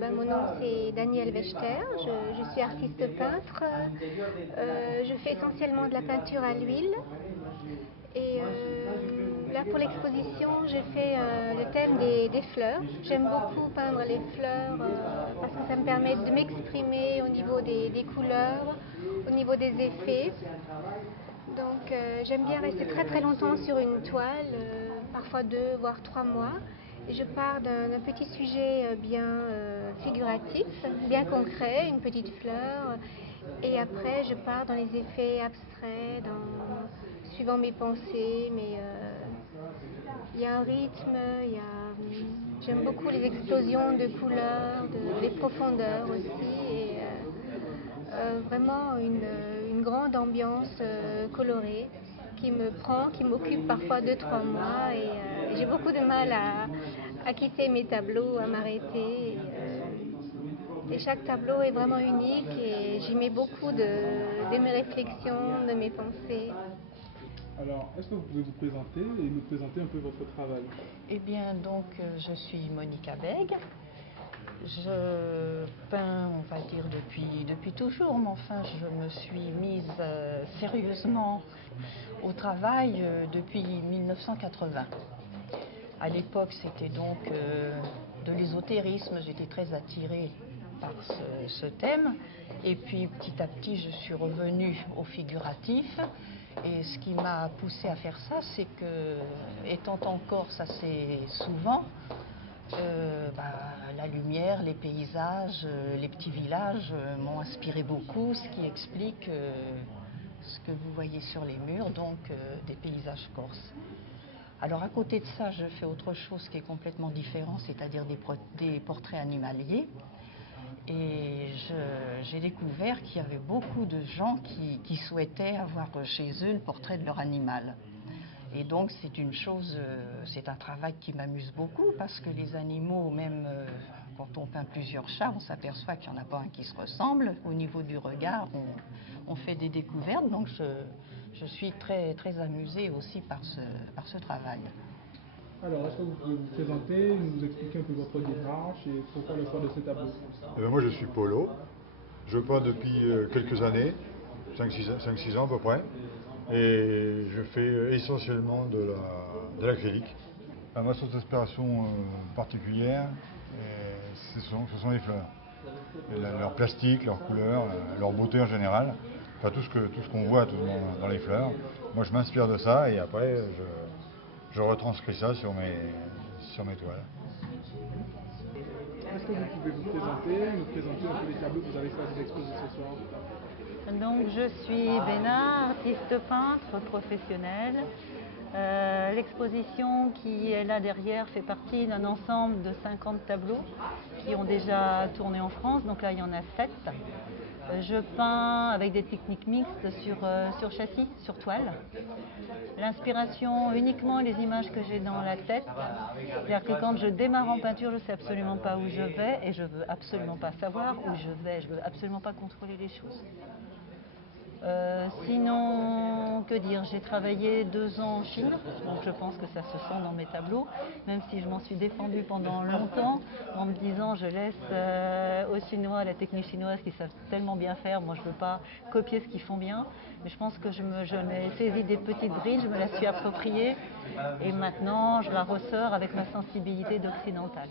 Mon nom c'est Danielle Wechter, je suis artiste peintre. Je fais essentiellement de la peinture à l'huile. Et là pour l'exposition, j'ai fait le thème des fleurs. J'aime beaucoup peindre les fleurs parce que ça me permet de m'exprimer au niveau des couleurs, au niveau des effets. Donc j'aime bien rester très très longtemps sur une toile, parfois 2 voire 3 mois. Et je pars d'un petit sujet bien figuratif, bien concret, une petite fleur. Et après je pars dans les effets abstraits, suivant mes pensées. Il y a un rythme, j'aime beaucoup les explosions de couleurs, les profondeurs aussi. Et vraiment une grande ambiance colorée qui me prend, qui m'occupe parfois 2-3 mois. Et j'ai beaucoup de mal à quitter mes tableaux, à m'arrêter. Et chaque tableau est vraiment unique et j'y mets beaucoup de mes réflexions, de mes pensées. Alors, est-ce que vous pouvez vous présenter et nous présenter un peu votre travail? Eh bien, donc, je suis Monica Bègue. Je peins, on va dire, depuis toujours, mais enfin, je me suis mise sérieusement au travail depuis 1980. À l'époque, c'était donc de l'ésotérisme, j'étais très attirée par ce thème. Et puis, petit à petit, je suis revenue au figuratif. Et ce qui m'a poussée à faire ça, c'est que, étant en Corse assez souvent, la lumière, les paysages, les petits villages m'ont inspiré beaucoup, ce qui explique ce que vous voyez sur les murs, donc des paysages corses. Alors à côté de ça, je fais autre chose qui est complètement différent, c'est-à-dire des portraits animaliers. Et j'ai découvert qu'il y avait beaucoup de gens qui souhaitaient avoir chez eux le portrait de leur animal. Et donc c'est un travail qui m'amuse beaucoup parce que les animaux, même quand on peint plusieurs chats, on s'aperçoit qu'il n'y en a pas un qui se ressemble. Au niveau du regard, on fait des découvertes, donc je suis très, très amusée aussi par ce travail. Alors, est-ce que vous pouvez vous présenter, nous expliquer un peu votre démarche et pourquoi le choix de ce tableau? Moi, je suis Polo. Je peins depuis quelques années, 5-6 ans à peu près. Et je fais essentiellement de l'acrylique. Ma source d'inspiration particulière, ce sont les fleurs. Leur plastique, leur couleur, leur beauté en général. Enfin, tout ce qu'on voit dans les fleurs. Moi, je m'inspire de ça et après, je retranscris ça sur mes toiles. Est-ce que vous pouvez nous présenter un peu les tableaux que vous avez choisi d'exposer ce soir? Donc je suis Béna, artiste peintre professionnelle. L'exposition qui est là derrière fait partie d'un ensemble de 50 tableaux qui ont déjà tourné en France, donc là il y en a 7. Je peins avec des techniques mixtes sur châssis, sur toile. L'inspiration, uniquement les images que j'ai dans la tête. C'est-à-dire que quand je démarre en peinture, je ne sais absolument pas où je vais et je ne veux absolument pas savoir où je vais. Je ne veux absolument pas contrôler les choses. Sinon, que dire, j'ai travaillé 2 ans en Chine, donc je pense que ça se sent dans mes tableaux, même si je m'en suis défendue pendant longtemps en me disant je laisse aux Chinois la technique chinoise qu'ils savent tellement bien faire, moi je ne veux pas copier ce qu'ils font bien, mais je pense que j'en ai saisi des petites brides, je me la suis appropriée et maintenant je la ressors avec ma sensibilité d'occidentale.